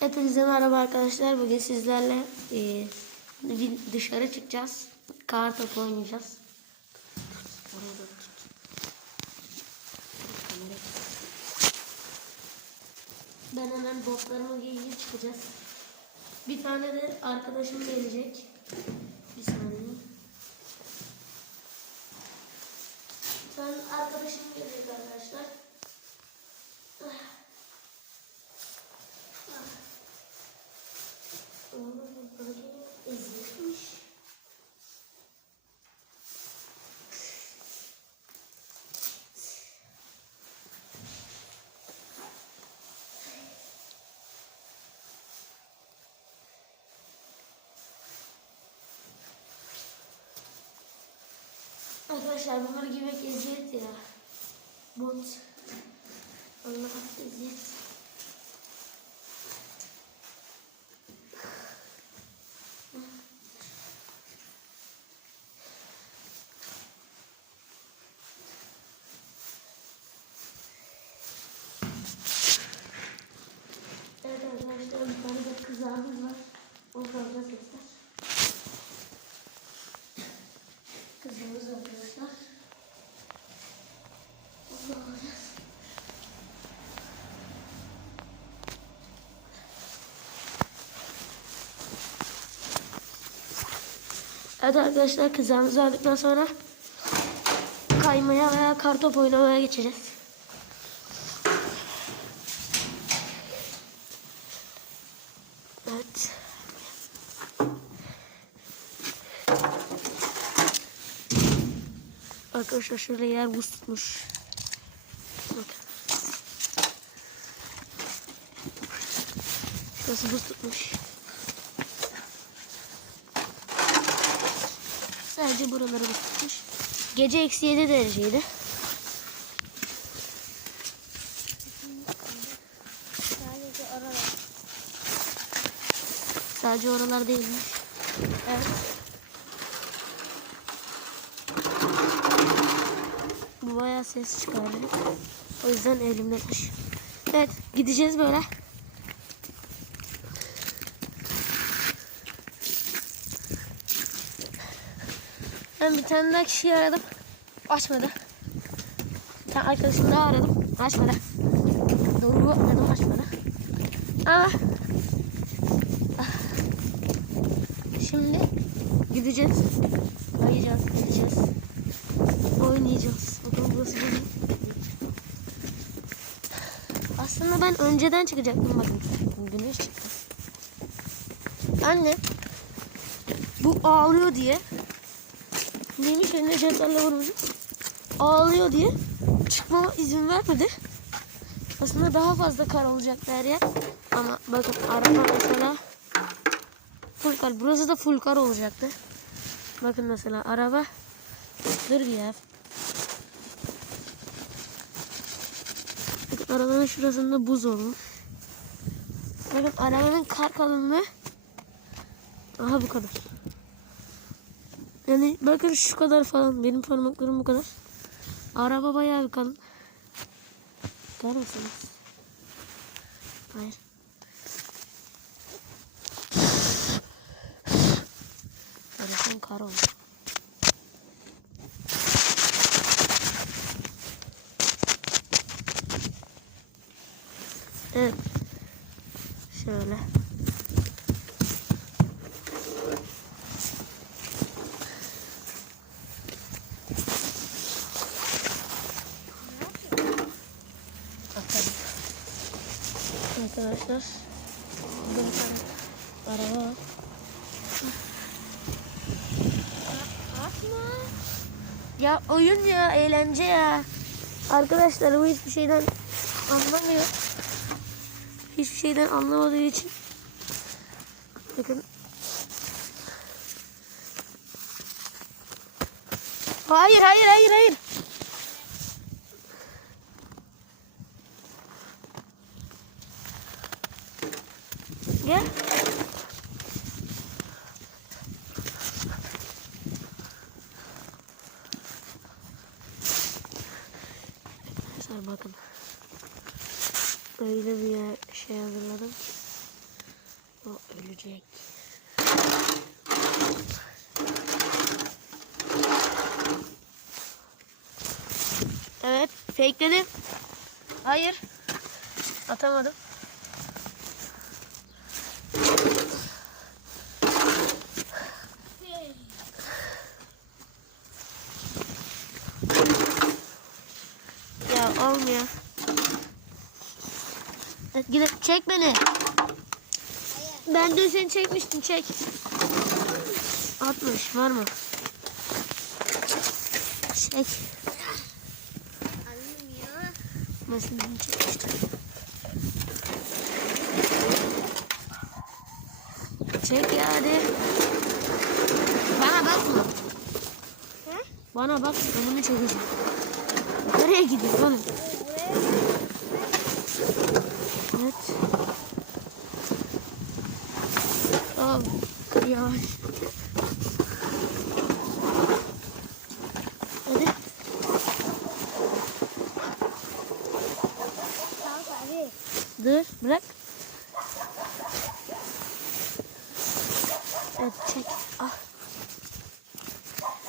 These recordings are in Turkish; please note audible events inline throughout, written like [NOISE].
Hepinize merhaba arkadaşlar. Bugün sizlerle e, dışarı çıkacağız. Kar topu oynayacağız. Ben hemen botlarımı giyince çıkacağız. Bir tane de arkadaşım gelecek. Bir saniye. Tane arkadaşım gelecek arkadaşlar. Oğlum böyle ezilmiş. Arkadaşlar bunları giymek eziyet ya. Bot. Allah eziyet. Evet arkadaşlar bir tane de kızağımız var. O da göster. Kızımız arkadaşlar. Onu alacağız. Evet arkadaşlar kızağımızı aldıktan sonra kaymaya veya kartop oynamaya geçeceğiz. Evet. Arkadaşlar şurada yer buz tutmuş. Bakın. Şurası buz tutmuş. Sadece buraları tutmuş. Gece eksi 7 dereceydi. Sadece oralar. Sadece oralar değilmiş. Evet. Bu bayağı ses çıkardı. O yüzden elimde taş. Evet gideceğiz böyle. Ben bir tane daha kişiyi aradım. Açmadı. Bir tane arkadaşımı daha aradım. Açmadı. Doğru bakmadım açmadı. Ama Şimdi gideceğiz. Oynayacağız, gideceğiz. Oynayacağız. Bakalım burası böyle. Aslında ben önceden çıkacaktım bakın. Güneş çıktı. Anne bu ağlıyor diye neymiş eline cezalle vurmuş. Ağlıyor diye çıkmama izin vermedi. Aslında daha fazla kar olacaktı her yer. Ama bakın araba mesela Full kar. Burası da full kar olacaktı. Bakın mesela araba. Dur ya. Bakın arabanın şurasında buz olmuş. Bakın arabanın kar kalınlığı. Aha bu kadar. Yani bakın şu kadar falan. Benim parmaklarım bu kadar. Araba bayağı bir kalın. Bakar mısınız? Hayır. Telefon kar oldu. Evet. Şöyle. Bakalım. Arkadaşlar. Burada bir tane araba var. Atma. Ya oyun ya, eğlence ya. Arkadaşlar bu hiçbir şeyden anlamıyor. Hiçbir şeyden anlamadığı için. Bakın. Hayır, hayır, hayır, hayır. Gel. Bakın. Öyle bir şey hazırladım. gelecek. Evet, fakeledim. Hayır. Atamadım. Ya olmuyor. Evet, gidip çek beni. Ben dün seni çekmiştim çek. Atmış var mı? Çek. Dün çekmiştim. Çek ya hadi. Bana bakma. Hı? Bana bak önümü çekeceğim. Nereye gidiyorsun oğlum? Evet. Al. Yavaş. Hadi. Dur. Bırak. Evet çek. Ah.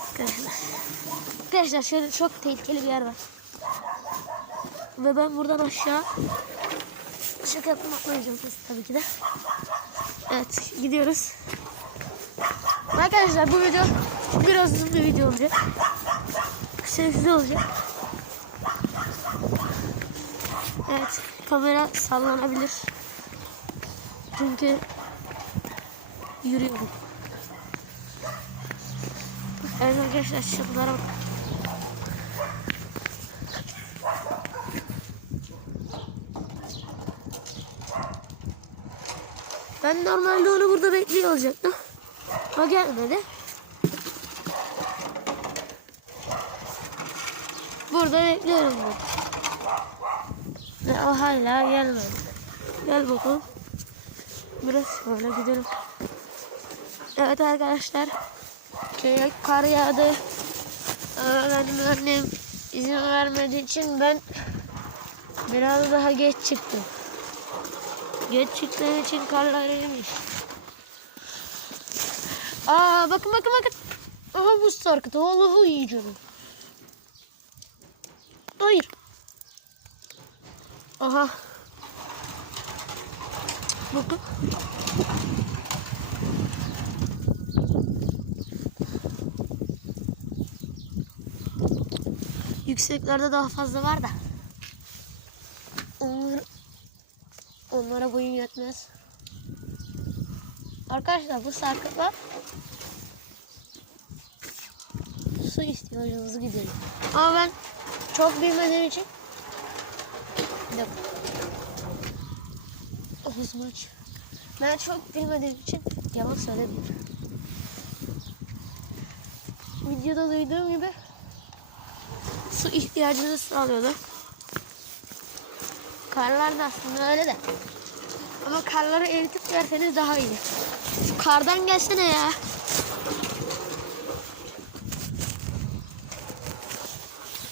Arkadaşlar. Arkadaşlar şöyle çok tehlikeli bir yer var. Ve ben buradan aşağı şaka yaptım atmayacağım tabii ki de. Evet gidiyoruz. Arkadaşlar bu video biraz uzun bir video olacak. Sessiz olacak. Evet kamera sallanabilir. Çünkü yürüyorum. Evet arkadaşlar şunlara bak. Ben normalde onu burada bekliyor olacaktım. O gelmedi. Burada bekliyorum ben. Ve o hala gelmedi. Gel bakalım. Biraz şöyle gidelim. Evet arkadaşlar. Köye kar yağdı. Benim annem izin vermediği için ben biraz daha geç çıktım. Geç çıktığım için karlar erimiş. Aa bakın bakın bakın. Aha buz sarkıtı. Allah'ı canım. Hayır. Aha. Bakın. Yükseklerde daha fazla var da. Onlara boyun yetmez. Arkadaşlar bu sarkıtlar su istiyor hızlı gidelim. Ama ben çok bilmediğim için dakika. Hızımı aç. Ben çok bilmediğim için yalan söylemiyorum. Videoda duyduğum gibi su ihtiyacını sağlıyorlar. Karlar da aslında öyle de. Ama karları eritip verseniz daha iyi. Şu kardan gelsene ya.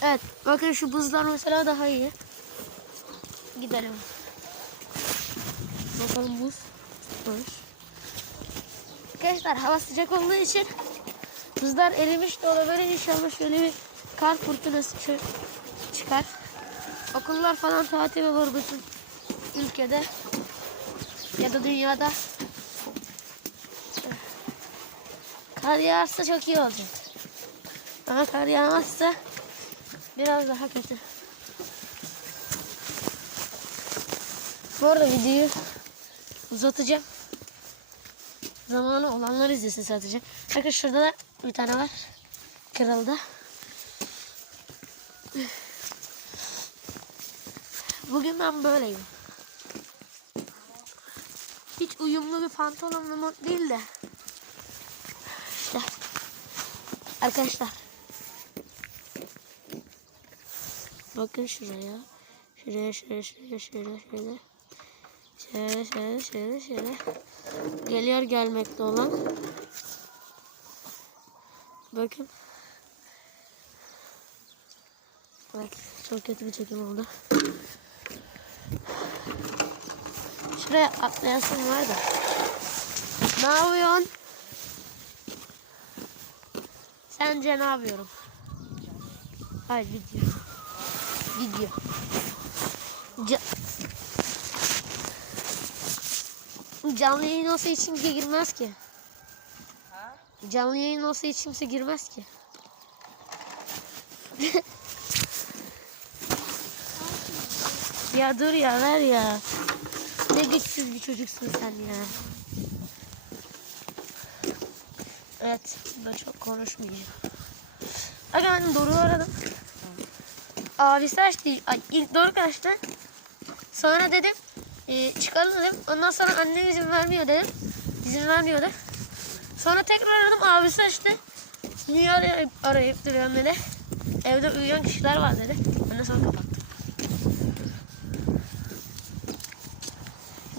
Evet bakın şu buzlar mesela daha iyi. Gidelim. Bakalım buz. Buz. Arkadaşlar hava sıcak olduğu için buzlar erimiş de olabilir. İnşallah şöyle bir kar fırtınası çıkar. Okullar falan tatil olur bütün ülkede ya da dünyada. Kar yağarsa çok iyi olacak. Ama kar yağmazsa biraz daha kötü. Bu arada videoyu uzatacağım. Zamanı olanlar izlesin sadece. Bakın şurada da bir tane var. Kırıldı. Bugün ben böyleyim. Uyumlu bir pantolonla mont değil de. İşte. Arkadaşlar. Bakın şuraya. Şuraya şöyle şöyle şöyle şöyle. Şöyle şöyle şöyle şöyle. Geliyor gelmekte olan. Bakın. Bak çok kötü bir çekim oldu. Şuraya atlayasım var da. Ne yapıyorsun? Sence ne yapıyorum? Hayır video. Video. Ca- Canlı yayın olsa hiç kimse girmez ki. Canlı yayın olsa hiç kimse girmez ki. [LAUGHS] ya dur ya ver ya. Ne güçsüz bir çocuksun sen ya. Evet ben çok konuşmayacağım. Aga ben Doruk'u aradım. Abisi açtı. Ay, ilk Doruk açtı. Sonra dedim e, çıkalım dedim. Ondan sonra annem izin vermiyor dedim. İzin vermiyordu. Sonra tekrar aradım abisi açtı. Niye arayıp, arayıp duruyorsun dedi. Evde uyuyan kişiler var dedi. Ben de sonra kapattım.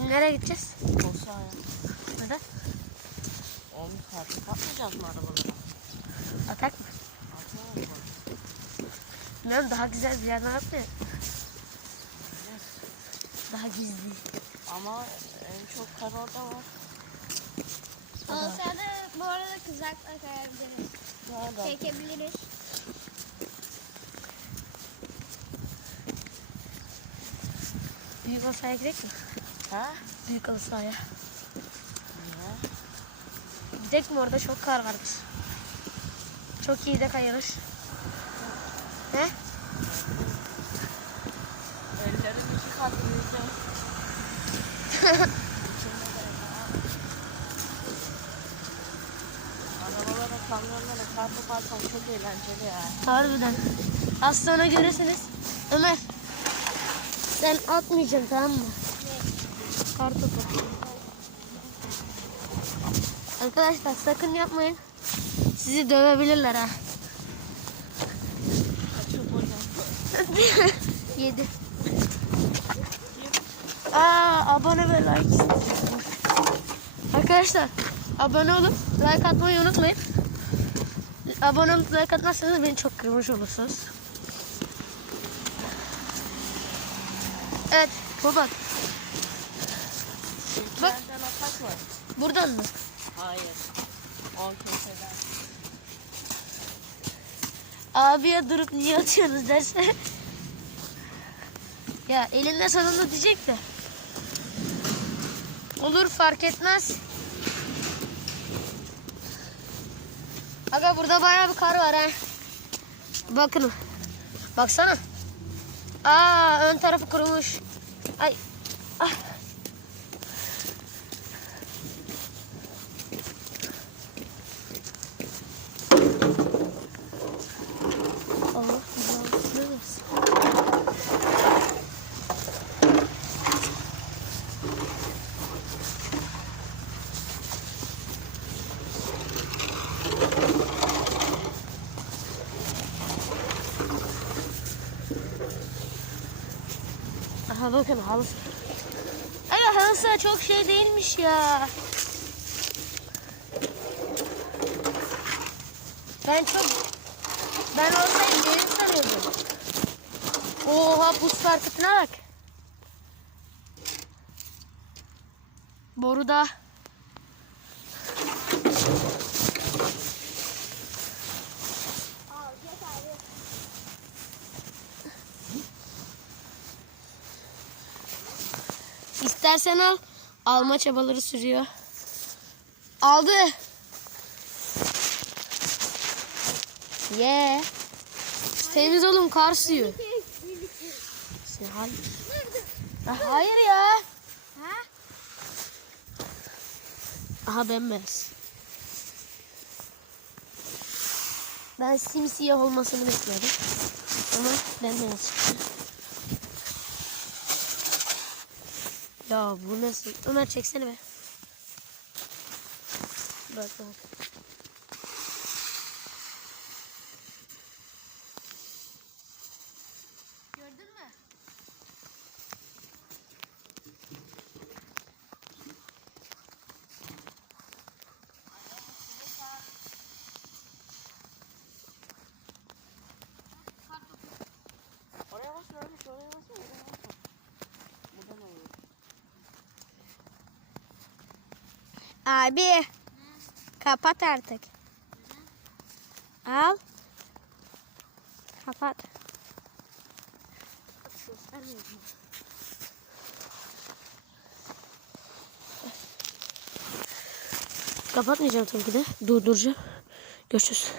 Şimdi nereye gideceğiz? Olsa ya. Neden? Oğlum kartı katmayacağız mı arabalara? Atak mı? Atmayalım mı? Bilmiyorum daha güzel bir yerden atmıyor. Daha gizli. Ama en çok kar orada var. Olsa da bu arada kızakla kayabiliriz. Nerede? Çekebiliriz. Büyük olsaya gidelim mi? Ha? Büyük olsaya. Niye? Gidelim mi orada çok kar varmış. Çok iyi de kayılır. Ne? Ellerim iki kat büyüdü. Arabalara, kamyonlara kar toparsan çok eğlenceli ya. Harbiden. Az sonra görürsünüz. Ömer. Sen atmayacaksın tamam mı? Kar topu. Arkadaşlar sakın yapmayın. Sizi dövebilirler ha. [LAUGHS] Yedi. Aa, abone ve like. Arkadaşlar abone olun. Like atmayı unutmayın. Abone olup like atmazsanız beni çok kırmış olursunuz. Evet baba Bak. Nereden atak var? buradan mı? Hayır. On köşeden. Abiye durup niye atıyorsunuz derse. ya elinde sonunda diyecek de. Olur fark etmez. Aga burada bayağı bir kar var ha. Bakın. Baksana. Aa ön tarafı kurumuş. Ay. Ah. Aha bakın halı saha. Ay halı saha çok şey değilmiş ya. Ben çok ben olsaydım benim sanıyordum. Oha buz sarkıtına bak. Boruda. İstersen al. Alma çabaları sürüyor. Aldı. Ye. Temiz oğlum kar suyu. Sen hayır. Ya hayır ya. Ha? Aha bembeyaz. Ben simsiyah olmasını bekliyordum. Ama bembeyaz çıktı. Ya bu nasıl? Ömer çeksene be. Bak bak. Abi. Kapat artık. Al. Kapat. Kapatmayacağım tabii ki de. Durduracağım. Görüşürüz.